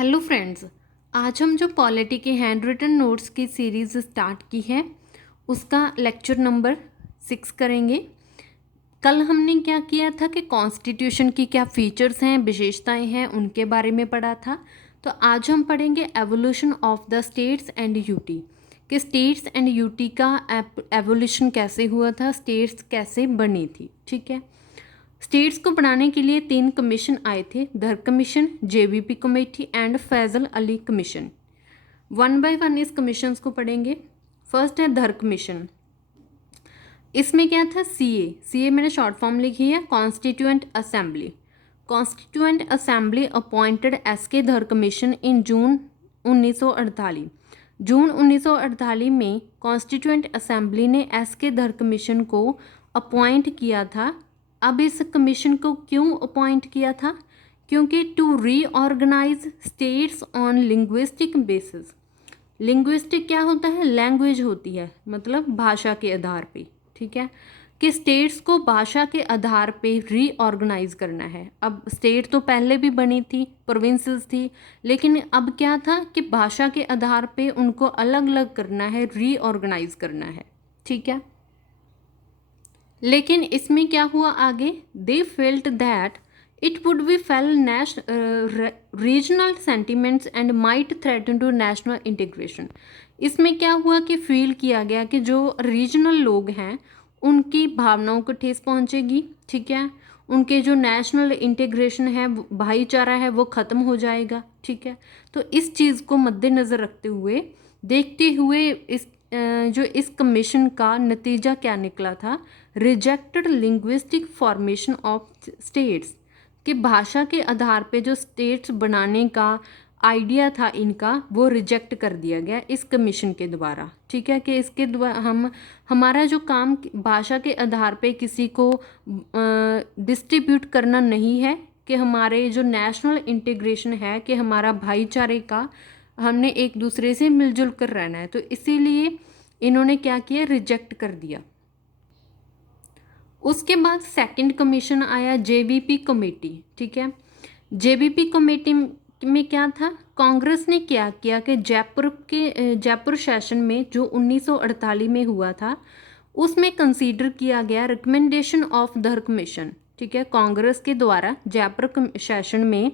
Hello friends, आज हम जो पॉलिटी के हैंड रिटन नोट्स की सीरीज़ स्टार्ट की है उसका लेक्चर नंबर 6 करेंगे। कल हमने क्या किया था कि कॉन्स्टिट्यूशन की क्या फीचर्स हैं, विशेषताएं हैं, उनके बारे में पढ़ा था। तो आज हम पढ़ेंगे evolution of the states and UT, कि स्टेट्स एंड यूटी का एवोल्यूशन कैसे हुआ था, स्टेट्स कैसे बनी थी। ठीक है। स्टेट्स को बनाने के लिए 3 कमीशन आए थे, Dhar commission, JBP committee and Fazal Ali commission. One by one इस कमीशंस को पढ़ेंगे। फर्स्ट है धर कमीशन। इसमें क्या था, सीए मैंने शॉर्ट फॉर्म लिखी है, constituent assembly. Constituent assembly appointed SK Dhar commission in June 1948। June 1948 में कॉन्स्टिट्यूएंट असेंबली ने एसके धर कमीशन को अपॉइंट किया था। अब इस कमीशन को क्यों अपॉइंट किया था? क्योंकि to reorganise states on linguistic basis. Linguistic क्या होता है? लैंग्वेज होती है, मतलब भाषा के आधार पे। ठीक है, कि स्टेट्स को भाषा के आधार पे रीऑर्गेनाइज करना है। अब स्टेट तो पहले भी बनी थी, प्रोविंसेस थी, लेकिन अब क्या था कि भाषा के आधार पे उनको अलग अलग करना है, रीऑर्गेनाइज करना है। ठीक है, लेकिन इसमें क्या हुआ आगे? They felt that it would be fail regional sentiments and might threaten to national integration. इसमें क्या हुआ कि फील किया गया कि जो रीजनल लोग हैं उनकी भावनाओं को ठेस पहुंचेगी। ठीक है, उनके जो नेशनल इंटीग्रेशन है, भाईचारा है, वो ख़त्म हो जाएगा। ठीक है, तो इस चीज़ को मद्देनज़र रखते हुए, देखते हुए जो इस कमीशन का नतीजा क्या निकला था, rejected linguistic formation of states, कि भाषा के आधार पे जो स्टेट्स बनाने का आइडिया था इनका, वो रिजेक्ट कर दिया गया इस कमीशन के द्वारा। ठीक है, कि इसके द्वारा हमारा जो काम भाषा के आधार पे किसी को डिस्ट्रीब्यूट करना नहीं है, कि हमारे जो नेशनल इंटीग्रेशन है, कि हमारा भाईचारे का हमने एक दूसरे से मिलजुल कर रहना है, तो इसीलिए इन्होंने क्या किया, रिजेक्ट कर दिया। उसके बाद सेकंड कमीशन आया, जेबीपी कमेटी। ठीक है, जेबीपी कमेटी में क्या था, कांग्रेस ने क्या किया कि जयपुर सेशन में जो 1948 में हुआ था, उसमें कंसीडर किया गया रिकमेंडेशन ऑफ धर कमीशन। ठीक है, कांग्रेस के द्वारा जयपुर सेशन में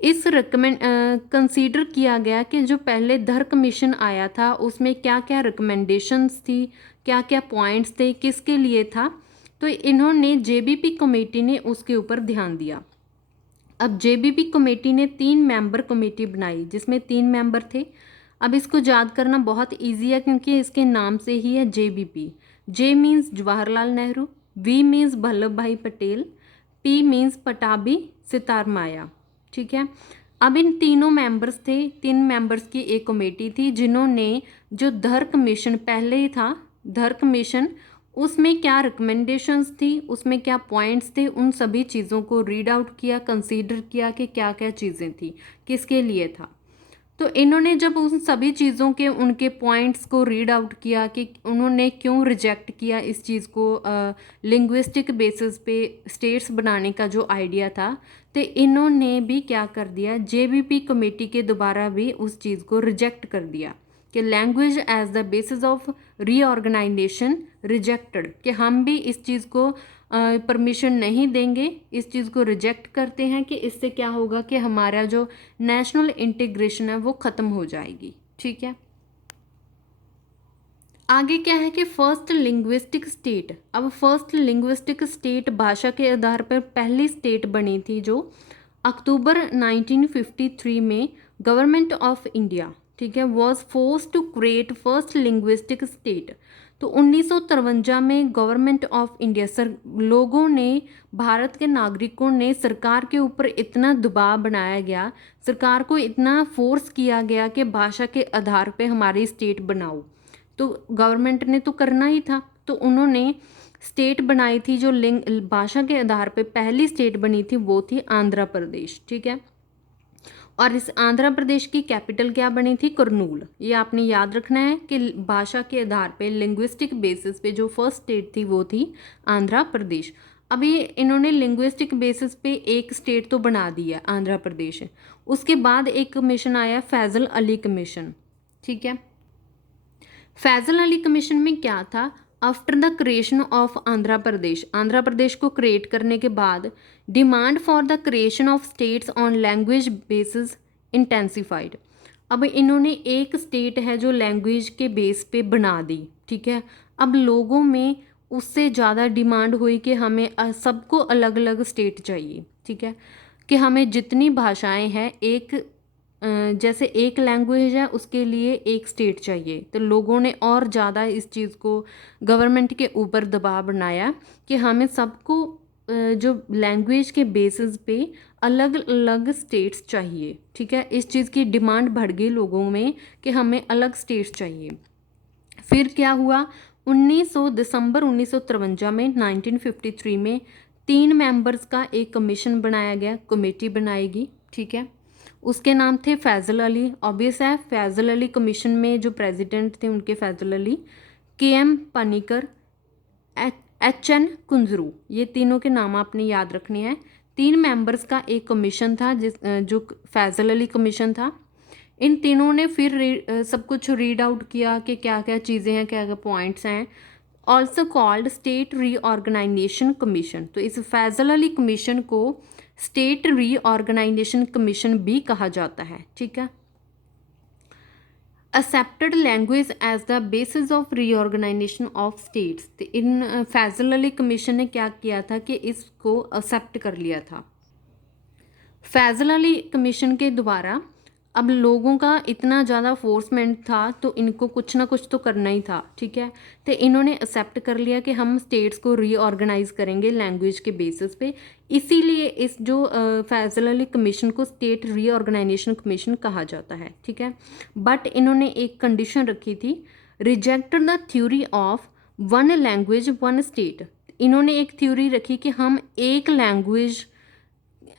इस कंसीडर किया गया कि जो पहले धर कमीशन आया था उसमें क्या क्या रिकमेंडेशंस थी, क्या क्या पॉइंट्स थे, किसके लिए था। तो इन्होंने जेबीपी कमेटी ने उसके ऊपर ध्यान दिया। अब जेबीपी कमेटी ने 3 मेंबर कमेटी बनाई, जिसमें 3 मेंबर थे। अब इसको याद करना बहुत ईजी है, क्योंकि इसके नाम से ही है JBP. J means Jawaharlal Nehru, V means Vallabhbhai Patel, P means Pattabhi Sitaramayya. ठीक है, अब इन तीनों मेंबर्स थे, 3 मेंबर्स की एक कमेटी थी, जिन्होंने जो धर कमीशन पहले ही था, धर कमीशन, उसमें क्या रिकमेंडेशंस थी, उसमें क्या पॉइंट्स थे, उन सभी चीज़ों को रीड आउट किया, कंसीडर किया कि क्या क्या चीज़ें थी, किसके लिए था। तो इन्होंने जब उन सभी चीज़ों के उनके पॉइंट्स को रीड आउट किया कि उन्होंने क्यों रिजेक्ट किया इस चीज़ को, लिंग्विस्टिक बेसिस पे स्टेट्स बनाने का जो आइडिया था, तो इन्होंने भी क्या कर दिया, जेबीपी कमेटी के दोबारा भी उस चीज़ को रिजेक्ट कर दिया कि language as the basis of reorganisation rejected, कि हम भी इस चीज़ को परमिशन नहीं देंगे, इस चीज़ को रिजेक्ट करते हैं कि इससे क्या होगा कि हमारा जो नेशनल इंटीग्रेशन है वो ख़त्म हो जाएगी। ठीक है, आगे क्या है कि फर्स्ट लिंग्विस्टिक स्टेट। अब फर्स्ट लिंग्विस्टिक स्टेट भाषा के आधार पर पहली स्टेट बनी थी, जो अक्टूबर 1953 में गवर्नमेंट ऑफ इंडिया, ठीक है, was force to create first linguistic state. तो 1953 में गवर्नमेंट ऑफ इंडिया, लोगों ने, भारत के नागरिकों ने सरकार के ऊपर इतना दबाव बनाया गया, सरकार को इतना फोर्स किया गया कि भाषा के आधार पे हमारी स्टेट बनाओ। तो गवर्नमेंट ने तो करना ही था, तो उन्होंने स्टेट बनाई थी, जो भाषा के आधार पे पहली स्टेट बनी थी वो थी आंध्र प्रदेश। ठीक है, और इस आंध्र प्रदेश की कैपिटल क्या बनी थी? कुरनूल। ये आपने याद रखना है कि भाषा के आधार पे लिंग्विस्टिक बेसिस पे जो फर्स्ट स्टेट थी वो थी आंध्र प्रदेश। अभी इन्होंने लिंग्विस्टिक बेसिस पे एक स्टेट तो बना दिया आंध्र प्रदेश। उसके बाद एक कमीशन आया फैज़ल अली कमीशन, ठीक है। फैज़ल अली कमीशन में क्या था, after the creation of Andhra Pradesh को क्रिएट करने के बाद demand for the creation of states on language basis intensified. अब इन्होंने एक स्टेट है जो लैंग्वेज के बेस पे बना दी, ठीक है। अब लोगों में उससे ज़्यादा डिमांड हुई कि हमें सबको अलग अलग स्टेट चाहिए, ठीक है, कि हमें जितनी भाषाएं हैं एक जैसे एक लैंग्वेज है उसके लिए एक स्टेट चाहिए। तो लोगों ने और ज़्यादा इस चीज़ को गवर्नमेंट के ऊपर दबाव बनाया कि हमें सबको जो लैंग्वेज के बेसिस पे अलग अलग स्टेट्स चाहिए, ठीक है। इस चीज़ की डिमांड बढ़ गई लोगों में कि हमें अलग स्टेट्स चाहिए। फिर क्या हुआ, दिसंबर 1953 में 1953 में 3 मेंबर्स का एक कमीशन बनाया गया, कमेटी बनाएगी, ठीक है। उसके नाम थे फैज़ल अली, ऑब्वियस है फैज़ल अली कमीशन में जो प्रेसिडेंट थे उनके फैज़ल अली, KM पानीकर, HN कुंजरू, ये तीनों के नाम आपने याद रखने हैं। 3 मेंबर्स का एक कमीशन था जो फैज़ल अली कमीशन था। इन तीनों ने फिर सब कुछ रीड आउट किया कि क्या क्या चीज़ें हैं, क्या क्या पॉइंट्स हैं। Also called state reorganisation commission. तो इस फैज़ल अली कमीशन को स्टेट रीऑर्गेनाइजेशन कमीशन भी कहा जाता है, ठीक है। Accepted language as the basis of reorganisation of states. तो इन फैज़ल अली कमीशन ने क्या किया था कि इसको एक्सेप्ट कर लिया था। फैज़ल अली कमीशन के द्वारा अब लोगों का इतना ज़्यादा फोर्समेंट था तो इनको कुछ ना कुछ तो करना ही था, ठीक है। तो इन्होंने एक्सेप्ट कर लिया कि हम स्टेट्स को रीऑर्गेनाइज करेंगे लैंग्वेज के बेसिस पे। इसीलिए इस जो फैज़ल अली कमीशन को स्टेट रीऑर्गेनाइजेशन कमीशन कहा जाता है, ठीक है। बट इन्होंने एक कंडीशन रखी थी, rejected the theory of one language one state. इन्होंने एक थ्योरी रखी कि हम एक लैंग्वेज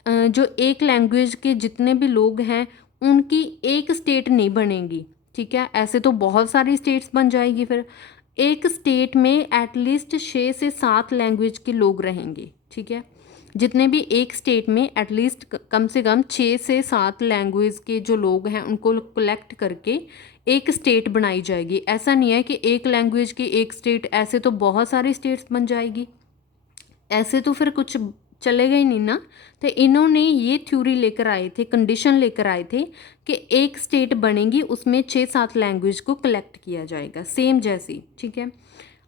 जो एक लैंग्वेज के जितने भी लोग हैं उनकी एक स्टेट नहीं बनेगी, ठीक है। ऐसे तो बहुत सारी स्टेट्स बन जाएगी, फिर एक स्टेट में एटलीस्ट 6 से 7 लैंग्वेज के लोग रहेंगे, ठीक है। जितने भी एक स्टेट में एटलीस्ट कम से कम 6 से 7 लैंग्वेज के जो लोग हैं उनको कलेक्ट करके एक स्टेट बनाई जाएगी। ऐसा नहीं है कि एक लैंग्वेज की एक स्टेट, ऐसे तो बहुत सारी स्टेट्स बन जाएगी, ऐसे तो फिर कुछ चलेगा ही नहीं ना। तो इन्होंने ये थ्योरी लेकर आए थे, कंडीशन लेकर आए थे कि एक स्टेट बनेगी उसमें 6-7 लैंग्वेज को कलेक्ट किया जाएगा सेम जैसी, ठीक है।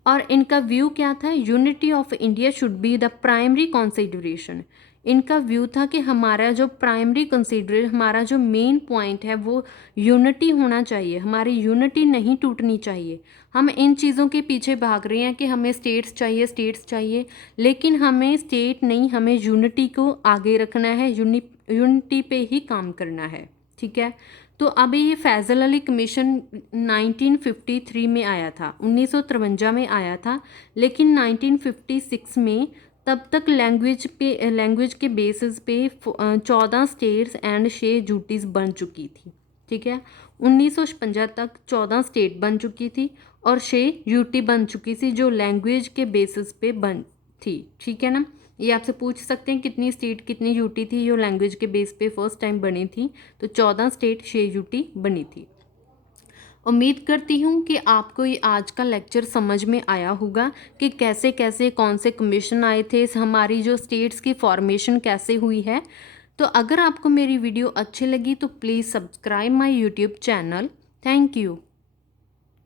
और इनका व्यू क्या था, unity of India should be the primary consideration. इनका व्यू था कि हमारा जो प्राइमरी कंसिडरेशन, हमारा जो मेन पॉइंट है वो यूनिटी होना चाहिए, हमारी यूनिटी नहीं टूटनी चाहिए। हम इन चीज़ों के पीछे भाग रहे हैं कि हमें स्टेट्स चाहिए, लेकिन हमें स्टेट नहीं, हमें यूनिटी को आगे रखना है, यूनिटी पे ही काम करना है, ठीक है। तो अभी ये फैज़ल अली कमीशन 1953 में आया था, 1953 में आया था, लेकिन 1956 में तब तक लैंग्वेज के बेसिस पे 14 स्टेट्स एंड 6 यूटीज़ बन चुकी थी, ठीक है। 1956 तक 14 स्टेट बन चुकी थी और 6 यूटी बन चुकी थी जो लैंग्वेज के बेसिस पे बन थी, ठीक है ना। ये आपसे पूछ सकते हैं कितनी स्टेट कितनी यूटी थी जो लैंग्वेज के बेस पे फर्स्ट टाइम बनी थी, तो 14 स्टेट 6 यूटी बनी थी। उम्मीद करती हूँ कि आपको ये आज का लेक्चर समझ में आया होगा कि कैसे कैसे कौन से कमीशन आए थे, हमारी जो स्टेट्स की फॉर्मेशन कैसे हुई है। तो अगर आपको मेरी वीडियो अच्छी लगी तो please subscribe my YouTube channel. Thank you.